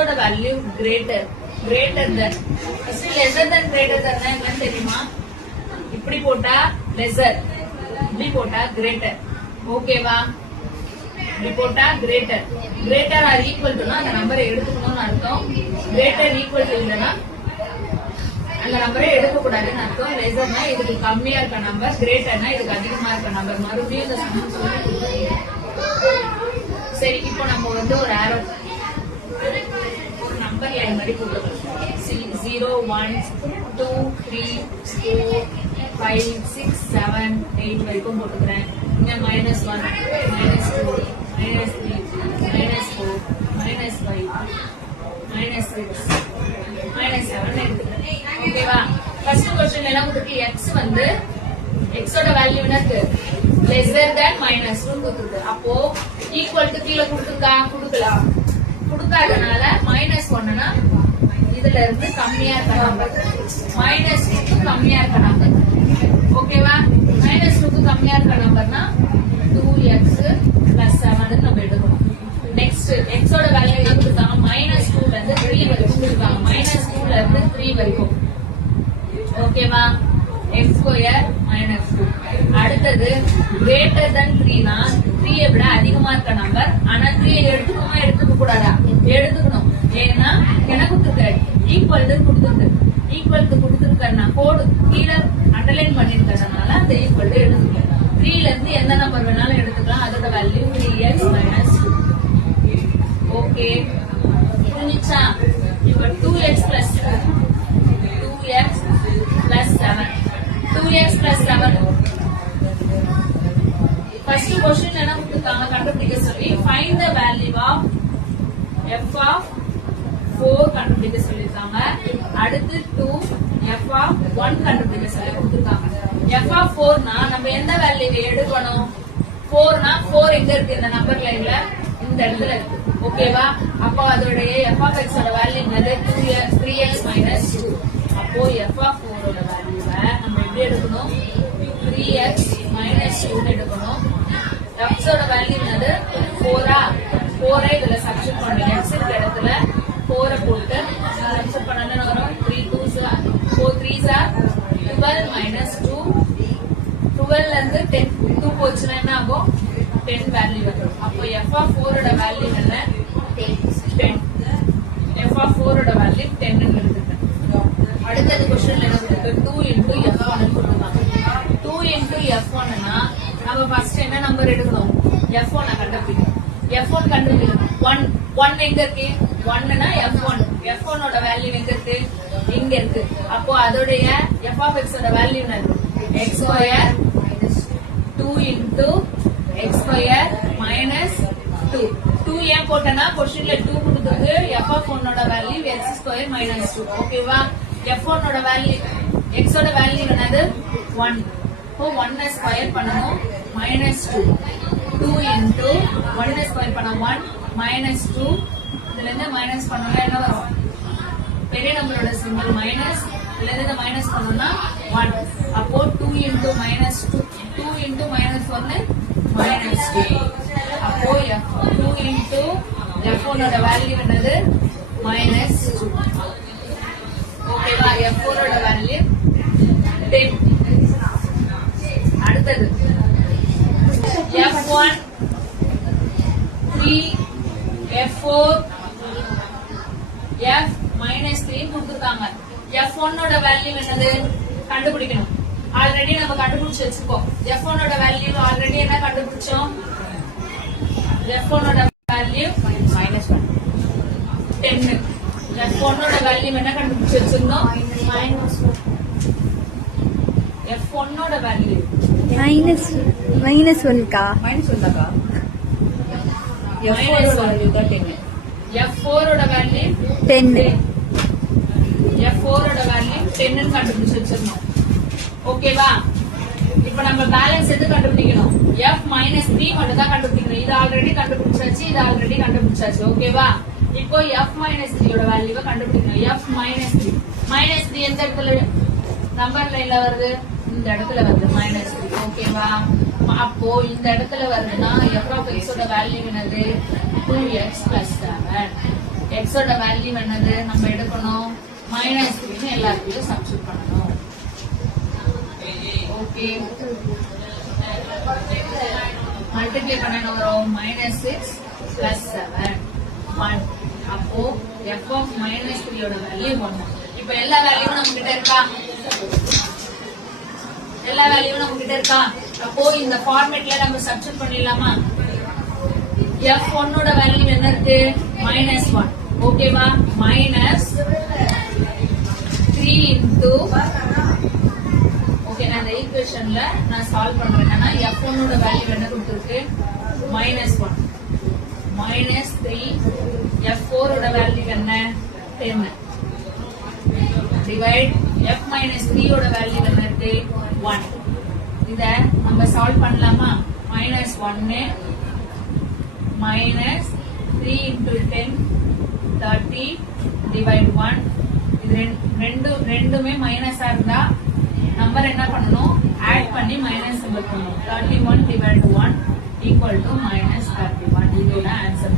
ஓட value greater than. Lesser than greater than என்னன்னு தெரியுமா? இப்படி போட்டா லெசர், இப்படி போட்டா கிரேட்டர். ஓகேவா? இப்படி போட்டா கிரேட்டர் ஆர் ஈக்குவல் டுனா அந்த நம்பரை எடுத்துக்கணும்னு அர்த்தம். கிரேட்டர் ஈக்குவல் டு இல்லைன்னா அந்த நம்பரை எடுக்க கூடாதுன்னு அர்த்தம். லெசர்னா இதுக்கு கம்மியா இருக்க நம்பர், கிரேட்டர்னா இதுக்கு அதிகமா இருக்க நம்பர். மறுபடியும் இந்த சமம் சொல்லி சரி. இப்போ நம்ம வந்து ஒரு ஆரோ ஒரு நம்பர் லைன் மாதிரி போட்டுக்கலாம். 0 1 2 3 4 5 6 7 8 வரைக்கும் போட்டுக்கிறேன். இங்க -1 -2 -3 -4 -5 -6 -7 எடுத்துக்கிறேன். ஓகேவா? ஃபர்ஸ்ட் क्वेश्चन என்ன கொடுத்திருக்கு? x வந்து x ஓட வேல்யூ என்னது? லெஸ்ஸர் தென் -2 கொடுத்திருக்கு. அப்போ ஈக்குவல் டு கீழ கொடுத்துருக்கா? கொடுக்கலாம். கொடுக்காதனால -1னா இதுல இருந்து கம்மியா இருக்க நம்பர், -2 கம்மியா இருக்க நம்பர். ஓகேவா? -2 கம்மியா இருக்க நம்பர்னா 2x + 7 நம்ம எடுக்கணும். நெக்ஸ்ட் x ஓட வேல்யூ என்ன கொடுத்தாங்க? -2 ல இருந்து 3 வரைக்கும் கொடுத்தாங்க. -2 ல இருந்து 3 வரைக்கும். ஓகேவா? x2 -2. அடுத்தது greater than 3 னா 3 விட அதிகமா இருக்க நம்பர். ஆனா 3 எடுத்துக்கணுமா எடுத்துக்க கூடாதா? எடுத்துக்கணும். ஏன்னா என்ன கொடுத்துருக்கு? ஈக்குவல் டு கொடுத்துருக்கு. ஈக்குவல் டு கொடுத்துருக்கா கோடு கீழே அண்டர்லைன் பண்ணிருக்கிறதுனால அந்த ஈக்குவல் டு எடுத்துக்கலாம். 3 ல இருந்து எந்த நம்பர் வேணாலும் எடுத்துக்கலாம். அதோட வேல்யூ 3x - 2. ஓகே, புரிஞ்சுச்சா? இப்போ 2x + 7 2x + 7. ஃபர்ஸ்ட் क्वेश्चन என்ன கொடுத்தாங்க? கண்டுபிடிக்க சொல்லி find the value of f of 4 கண்டுபிடிக்க சொல்லிருக்காங்க. அடுத்து 2 f of 1 கண்டுபிடிக்க சொல்லி கொடுத்திருக்காங்க. f of 4 னா நம்ம எந்த வேல்யூவை எடுக்கணும்? 4 னா 4 எங்க இருக்கு? இந்த நம்பர் லைன்ல இந்த இடத்துல இருக்கு. ஓகேவா? அப்போ அதோடைய f of x ஓட வேல்யூ என்னது? 3x - 2. அப்போ f of 4 ஓட வேல்யூவை நம்ம எப்படி எடுக்கணும்? 3x - 2 எடுக்கணும். x ஓட வேல்யூ என்னது? 4 4 இதுல சப்ஸ்டிட்யூட் பண்ணி x இருக்க இடத்துல 4 போட்டு சப்ஸ்டிட்யூட் பண்ணனும் வரும். 3 2s 4 3s 12 - 2. 12 ல இருந்து 10 2 போச்சுனா என்ன ஆகும்? 10 வேல்யூ வரும். அப்போ f of 4 ஓட வேல்யூ என்ன? 10. f of 4 ஓட வேல்யூ 10 ன்னு எடுத்துட்டேன். அடுத்தது क्वेश्चनல என்ன இருக்கு? 2 * f1 ன்னு கொடுத்தாங்க. 2 * f1 னா நம்ம ஃபர்ஸ்ட் என்ன நம்பர் எடுக்கணும்? f1 கண்டுபிடிக்கணும். f1 கண்டுபிடிக்கணும். 1 எங்க இருக்கு? 1 னா f1 ஓட வேல்யூ எங்க இருக்கு? இங்க இருக்கு. அப்போ அதோடைய f of x ஓட வேல்யூ என்னது? x2 2 * x2 - 2. 2 ஏன் போட்டனா क्वेश्चनல 2 கொடுத்திருக்கு. f of 1 ஓட வேல்யூ x2 - 2. ஓகேவா? f1 ஓட வேல்யூ x ஓட வேல்யூ என்னது? 1. இப்போ 1 ஸ்கொயர் பண்ணனும். -2 2 * 1 ஸ்கொயர் பண்ணா 1 - 2. இதுல இருந்து மைனஸ் பண்ணோம்னா என்ன வரும்? பெரிய நம்பரோட சிம்பல் மைனஸ். இதுல இருந்து மைனஸ் பண்ணோம்னா 1. அப்போ 2 * -2 2 * -1 -2. அப்போ 2 * f1 ஓட வேல்யூ என்னது? -2. ஓகேவா? f4 ஓட வேல்யூ 10. அடுத்தது f1 3 f4 f -3 கொடுத்திருக்காங்க. f1 ஓட வேல்யூ என்னது? கண்டுபிடிக்கணும். ஆல்ரெடி நம்ம கண்டுபிடிச்சு வச்சிருக்கோம். f1 ஓட வேல்யூ ஆல்ரெடி என்ன கண்டுபிடிச்சோம்? f1 ஓட வேல்யூ -1 10. f1 ஓட வேல்யூ என்ன கண்டுபிடிச்சு வச்சிருந்தோம்? f1 ஓட வேல்யூ -1 கா -1 f4 ஓட வேல்யூ 10. f4 ஓட வேல்யூ 10. f4 ஓட வேல்யூ 10 ன்னு கண்டுபிடிச்சு வச்சிரணும். ஓகேவா? இப்போ நம்ம பேலன்ஸ் எது கண்டுபிடிக்கணும்? f -3 மட்டும் தான் கண்டுபிடிக்கணும். இது ஆல்ரெடி கண்டுபிடிச்சாச்சு, இது ஆல்ரெடி கண்டுபிடிச்சாச்சு. ஓகேவா? இப்போ f -3 ஓட வேல்யூவை கண்டுபிடிக்கணும். f -3 எந்த இடத்துல நம்பர் லைன்ல வருது? இந்த இடத்துல வருது -3. ஓகேவா? அப்போ இந்த இடத்துல வருதுன்னா f of x ஓட வேல்யூ என்னது? 2x + 7. x ஓட வேல்யூ என்னது நம்ம எடுக்கணும் -3 எல்லாத்தையும் சப்ஸ்டிட்யூட் பண்ணணும். ஓகே, மல்டிப்ளை பண்ண என்ன வரும் -6 + 7 1. அப்போ f of -3 ஓட வேல்யூ 1. இப்போ எல்லா வேல்யூவும் நம்ம கிட்ட இருக்கா? எல்லா வேல்யூவும் நம்ம கிட்ட இருக்கா? அப்போ இந்த ஃபார்மேட்ல நம்ம சப்ஸ்டிட்யூட் பண்ணிடலாமா? f1 ஓட வேல்யூ என்ன இருக்கு? -1. ஓகேவா? -3 into ஓகே, நான் இந்த ஈக்குவேஷன்ல நான் சால்வ் பண்றேன். என்னன்னா f1 ஓட வேல்யூ என்ன கொடுத்திருக்கு? -1 -3 f4 ஓட வேல்யூ என்ன? 10 டிவைட் f -3 ஓட வேல்யூ என்ன இருக்கு? 1. இத நம்ம சால்வ் பண்ணலாமா? -1 -3 into 10 30 divide 1. இது ரெண்டுமே மைனஸா இருந்தா நம்பர் என்ன பண்ணணும்? ஆட் பண்ணி மைனஸ் சிம்பல் பண்ணணும். 31 divided 1 equal to -31. இதோட ஆன்சர்.